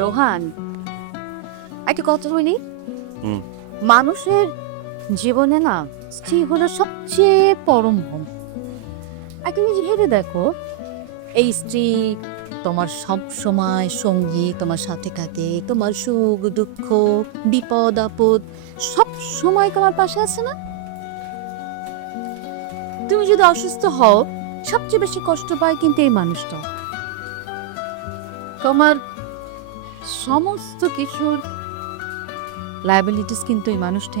রোহান, একটা কথা বলি। হুম। মানুষের জীবনে না স্ত্রী হলো সবচেয়ে পরম ধন। একটা জিনিস ভেবে দেখো, এই স্ত্রী তোমার সব সময় সঙ্গী, তোমার সাথে থাকে, তোমার সুখ দুঃখ বিপদ আপদ সব সময় তোমার পাশে আছে না? তুমি যদি অসুস্থ হও, সবচেয়ে বেশি কষ্ট পায় কিন্তু এই মানুষটা। তোমার সমস্ত কিছুর লায়াবিলিটিস কিন্তু এই মানুষটা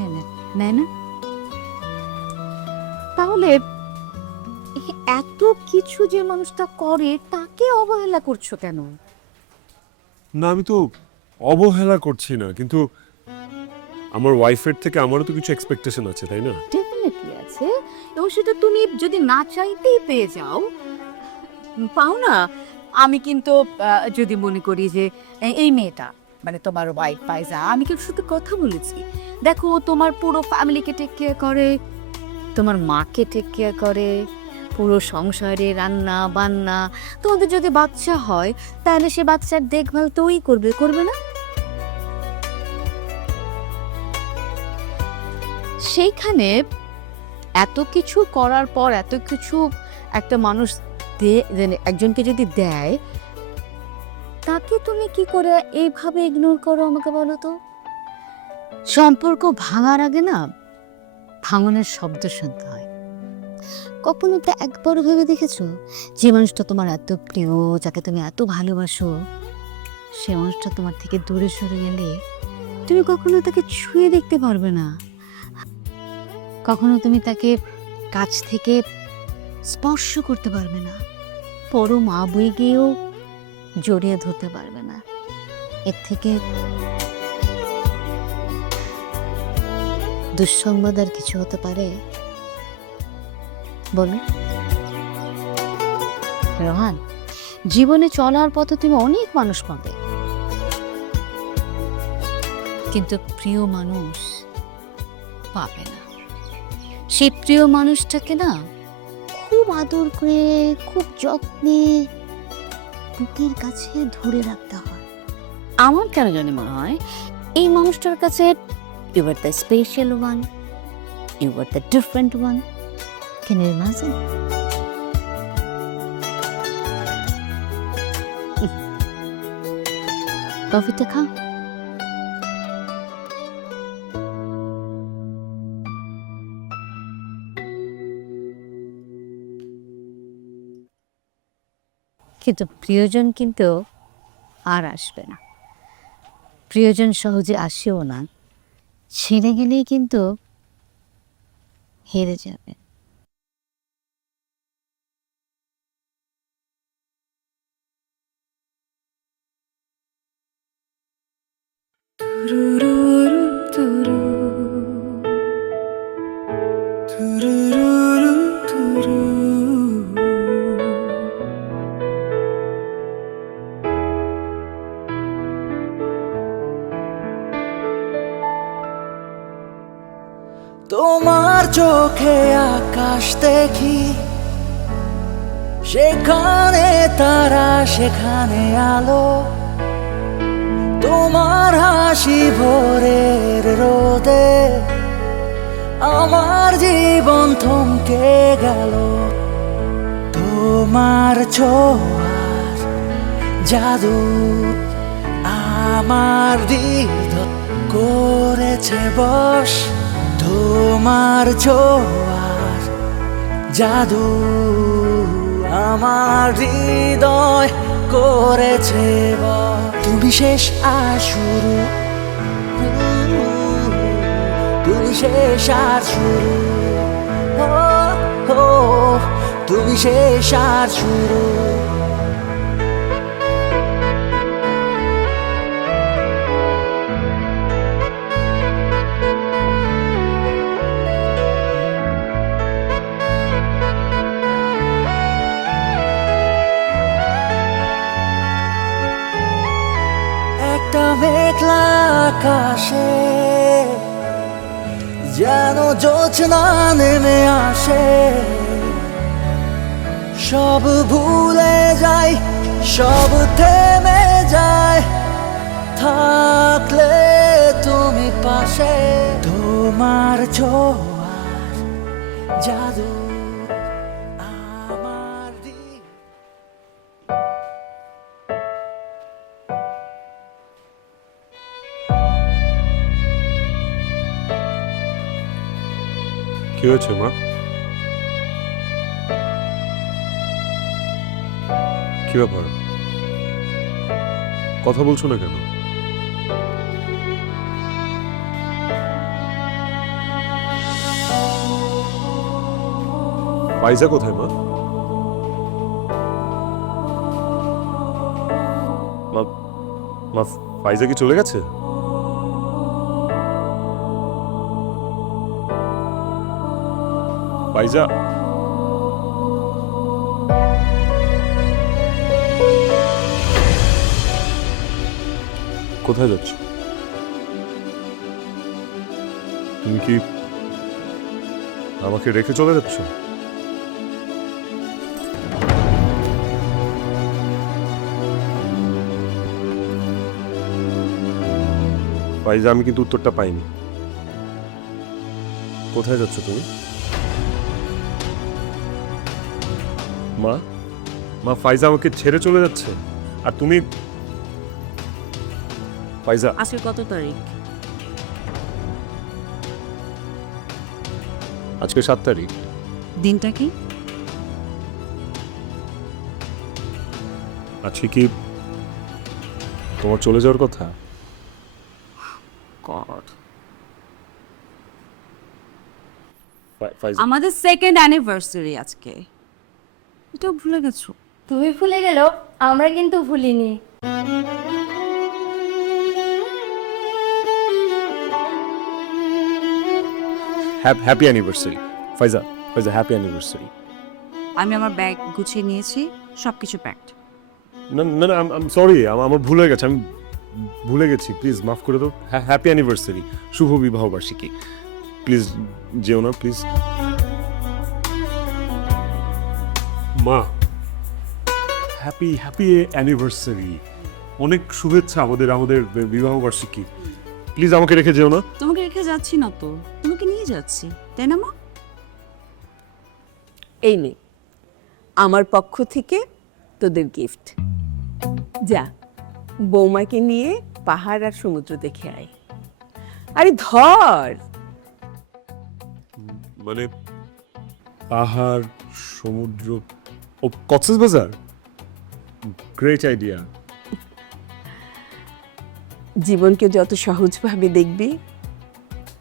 নেয় না? তাহলে এই এত কিছু যে মানুষটা করে তাকে অবহেলা করছো কেন? না, আমি তো অবহেলা করছি না, কিন্তু আমার ওয়াইফের থেকে আমারও তো কিছু এক্সপেকটেশন আছে, তাই না? ডেফিনেটলি আছে, এবং সেটা তুমি যদি না চাইতেই পেয়ে যাও, পাও না। আমি কিন্তু যদি মনে করি যে এই মেয়েটা মানে তোমার ওয়াইফ পাইজা, আমি কিন্তু শুধু কথা বলেছি। দেখো, তোমার পুরো ফ্যামিলিকে টেক কেয়ার করে, তোমার মাকে টেক কেয়ার করে, পুরো সংসারে রান্না বান্না। তোমাদের যদি বাচ্চা হয় তাহলে সে বাচ্চার দেখভাল তো ওই করবে না? সেইখানে এত কিছু করার পর, এত কিছু একটা মানুষ একজনকে যদি দেয়, তাকে তুমি কি করে এইভাবে ইগনোর করো আমাকে বলো তো? সম্পর্ক ভাঙার আগে না ভাঙনের শব্দ শুনতে হয়। কখনো তো একবার ভেবে দেখেছো, যে মানুষটা তোমার এত প্রিয়, যাকে তুমি এত ভালোবাসো, সে মানুষটা তোমার থেকে দূরে সরে গেলে তুমি কখনো তাকে ছুঁয়ে দেখতে পারবে না, কখনো তুমি তাকে কাছ থেকে স্পর্শ করতে পারবে না, পরম আবেগেও জড়িয়ে ধরতে পারবে না। এর থেকে দুঃসংবাদ আর কিছু হতে পারে? বলো রোহান, জীবনে চলার পথে তুমি অনেক মানুষ পাবে, কিন্তু প্রিয় মানুষ পাবে না। সেই প্রিয় মানুষটাকে না খুব আদর করে, খুব যত্নে বুকের কাছে ধরে রাখতে হয়। আমার কেন জানি মনে হয় এই মানুষটার কাছে you are the special one, you are the different one. Can you imagine? কফিটা খাও। কিন্তু প্রিয়জন কিন্তু আর আসবে না। প্রিয়জন সহজে আসেও না, ছেড়ে গেলেই কিন্তু হেরে যাবে। তোমার চোখে আকাশ দেখি, সেখানে তারা সেখানে আলো। তোমার হাসি ভোরের রোদে আমার জীবন থমকে গেল। তোমার ছোঁয়ার জাদু আমার হৃদয় করেছে বশ। তোমার ছোঁয়ার জাদু আমার হৃদয় করেছে বশ। তুমি শেষ আর শুরু, তুমি শেষ আর শুরু, ও তুমি শেষ আর শুরু। একটা মেঘলা আকাশে যেন জ্যোৎস্না নেমে আসে, সব ভুলে যাই, সব থেমে যায়, জাদু আমার হৃদয়। কি হয়েছে মা? কি ব্যাপার? কথা বলছো না কেন? ফাইজা কোথায় মা? মা মা ফাইজা কি চলে গেছে? ফাইজা, কোথায় যাচ্ছ? তুমি কি আমাকে রেখে চলে যাচ্ছ? ফাইজা, আমি কিন্তু উত্তরটা পাইনি। কোথায় যাচ্ছ তুমি? মা, মা ফাইজা আমাকে ছেড়ে চলে যাচ্ছে, আর তুমি? ফাইজা, আজকে কত তারিখ? আজকে 7 তারিখ। দিনটা কি? আজকে কি তোমার চলে যাওয়ার কথা? গড, ফাইজা, আমাদের সেকেন্ড অ্যানিভার্সারি আজকে, এটাও ভুলে গেছো? তুমি ভুলে গেলেও আমরা কিন্তু ভুলিনি। হ্যাপি অ্যানিভার্সারি ফাইজা। ফাইজা, হ্যাপি অ্যানিভার্সারি। আমি আমার ব্যাগ গুছিয়ে নিয়েছি, সবকিছু প্যাকড। না না না, আই এম সরি, আমার ভুল হয়ে গেছে, আমি ভুলে গেছি, প্লিজ মাফ করে দাও। হ্যাপি অ্যানিভার্সারি, শুভ বিবাহ বার্ষিকী। প্লিজ যেও না, প্লিজ। মা, হ্যাপি হ্যাপি অ্যানিভার্সারি, অনেক শুভেচ্ছা আমাদের আমাদের বিবাহ বার্ষিকী। প্লিজ আমাকে রেখে যেও না। তোমাকে রেখে যাচ্ছি না তো, তোমাকে নিয়ে যাচ্ছি, তাই না মা? এই নে আমার পক্ষ থেকে তোদের গিফট। যা বৌমাকে নিয়ে পাহাড় আর সমুদ্র দেখে আয়। আরে ধর। মানে পাহাড়, সমুদ্র, ও কক্সবাজার, গ্রেট আইডিয়া। জীবনকে যত সহজভাবে দেখবি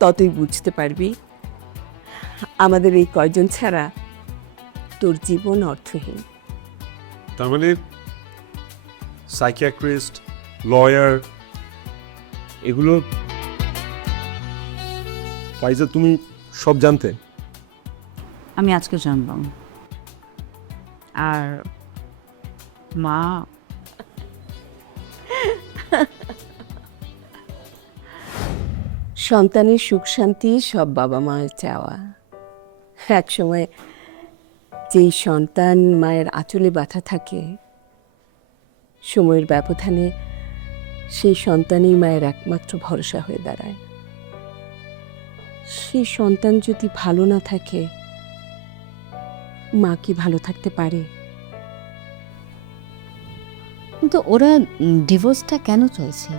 ততই বুঝতে পারবি আমাদের এই কয়জন ছাড়া তোর জীবন অর্থহীন। তার মানে সাইকিয়াট্রিস্ট, লয়ার, এগুলো ফাইজা তুমি সব জানতে? আমি আজকে জানলাম। আর মা, সন্তানের সুখ শান্তি সব বাবা মায়ের চাওয়া। এক সময় যেই সন্তান মায়ের আঁচলে বাঁধা থাকে, সময়ের ব্যবধানে সেই সন্তানই মায়ের একমাত্র ভরসা হয়ে দাঁড়ায়। সেই সন্তান যদি ভালো না থাকে, মা কি ভালো থাকতে পারে? কিন্তু ওরা ডিভোর্সটা কেন চলছে?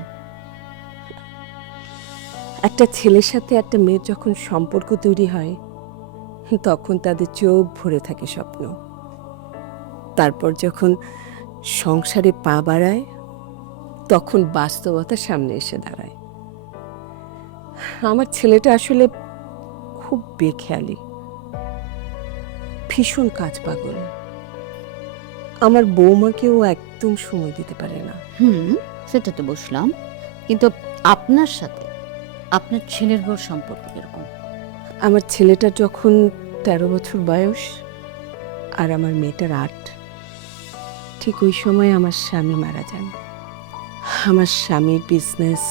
একটা ছেলের সাথে একটা মেয়ের যখন সম্পর্ক তৈরি হয়, তখন তাদের চোখ ভরে থাকে স্বপ্ন। তারপর যখন সংসারে পা বাড়ায়, তখন বাস্তবতা সামনে এসে দাঁড়ায়। আমার ছেলেটা আসলে খুব বেখেয়ালি, ভীষণ কাজ পাগল। আমার বৌমাকেও একদম সময় দিতে পারে না। সেটা তো বুঝলাম, কিন্তু আপনার সাথে আপনার ছেলের বউর সম্পর্ক কিরকম? আমার ছেলেটার যখন 13 বছর বয়স আর আমার মেয়েটার 8, ঠিক ওই সময় আমার স্বামী মারা যান। আমার স্বামীর বিজনেস,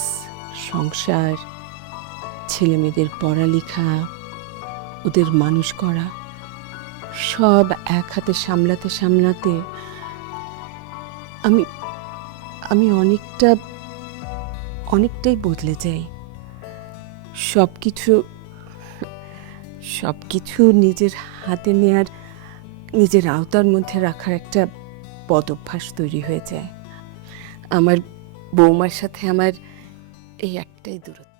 সংসার, ছেলে মেয়েদের পড়ালেখা, ওদের মানুষ করা, সব এক হাতে সামলাতে সামলাতে আমি আমি অনেকটাই বদলে যাই। সব কিছু নিজের হাতে নেয়ার, নিজের আওতার মধ্যে রাখার একটা বদ অভ্যাস তৈরি হয়ে যায়। আমার বৌমার সাথে আমার এই একটাই দূরত্ব।